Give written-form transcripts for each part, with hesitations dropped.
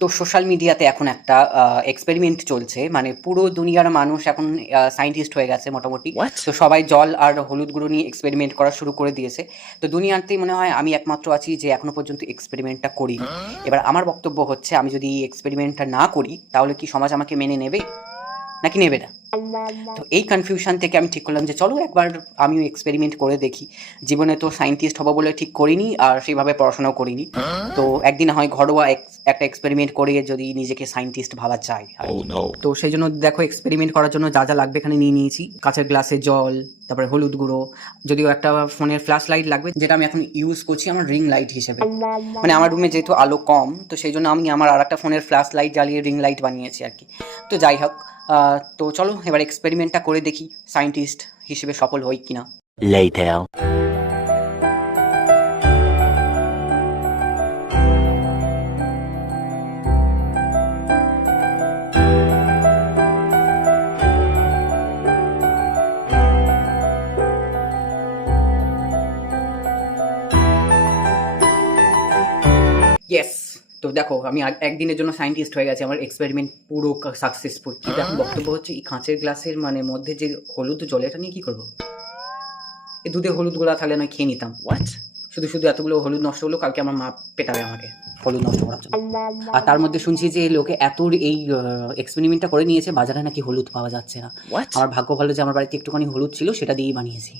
তো সোশ্যাল মিডিয়াতে এখন একটা এক্সপেরিমেন্ট চলছে, মানে পুরো দুনিয়ার মানুষ এখন সায়েন্টিস্ট হয়ে গেছে মোটামুটি। What? তো সবাই জল আর হলুদ গুঁড়ো নিয়ে এক্সপেরিমেন্ট করা শুরু করে দিয়েছে। তো দুনিয়াতেই মনে হয় আমি একমাত্র আছি যে এখনো পর্যন্ত এক্সপেরিমেন্টটা করিনি। এবার আমার বক্তব্য হচ্ছে, আমি যদি এই এক্সপেরিমেন্টটা না করি তাহলে কি সমাজ আমাকে মেনে নেবে নাকি নেবে না? তো এই কনফিউশন থেকে আমি ঠিক করলাম যে চলো একবার আমিও এক্সপেরিমেন্ট করে দেখি। জীবনে তো সায়েন্টিস্ট হবো বলে ঠিক করিনি, আর সেইভাবে পড়াশোনাও করিনি। তো একদিন হয় ঘরোয়া একটা এক্সপেরিমেন্ট করে যদি নিজেকে সায়েন্টিস্ট ভাবা যায় আর Oh কি। no. তো সেই জন্য দেখো, এক্সপেরিমেন্ট করার জন্য যা যা লাগবে এখানে নিয়ে নিয়েছি। কাঁচের গ্লাসে জল, তারপরে হলুদ গুঁড়ো, যদিও একটা ফোনের ফ্ল্যাশ লাইট লাগবে, যেটা আমি এখন ইউজ করছি আমার রিং লাইট হিসেবে। মানে আমার রুমে যেহেতু আলো কম, তো সেই জন্য আমি আমার আর একটা ফোনের ফ্ল্যাশ লাইট জ্বালিয়ে রিং লাইট বানিয়েছি আর কি। তো যাই হোক, তো চলো এবার এক্সপেরিমেন্টটা করে দেখি সায়েন্টিস্ট হিসেবে সফল হই কিনা। Later. ইয়েস। তো দেখো, আমি একদিনের জন্য সায়েন্টিস্ট হয়ে গেছি, আমার এক্সপেরিমেন্ট পুরো সাকসেসফুল। কিন্তু এখন বক্তব্য হচ্ছে, এই কাঁচের গ্লাসের মানে মধ্যে যে হলুদ জল, এটা নিয়ে কী করবো? এই দুধে হলুদ গোলা থাকলে নয় খেয়ে নিতাম। What? শুধু শুধু এতগুলো হলুদ নষ্ট হলো, কালকে আমার মা পেটাবে আমাকে হলুদ নষ্ট করার জন্য। আর তার মধ্যে শুনছি যে লোকে এত এই এক্সপেরিমেন্টটা করে নিয়েছে, বাজারে নাকি হলুদ পাওয়া যাচ্ছে না। What? আমার ভাগ্য ভালো যে আমার বাড়িতে একটুখানি হলুদ ছিল, সেটা দিয়েই বানিয়েছি।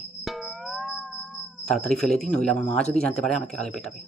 তাড়াতাড়ি ফেলে দিই, নইলে আমার মা যদি জানতে পারে আমাকে গালে পেটাবে।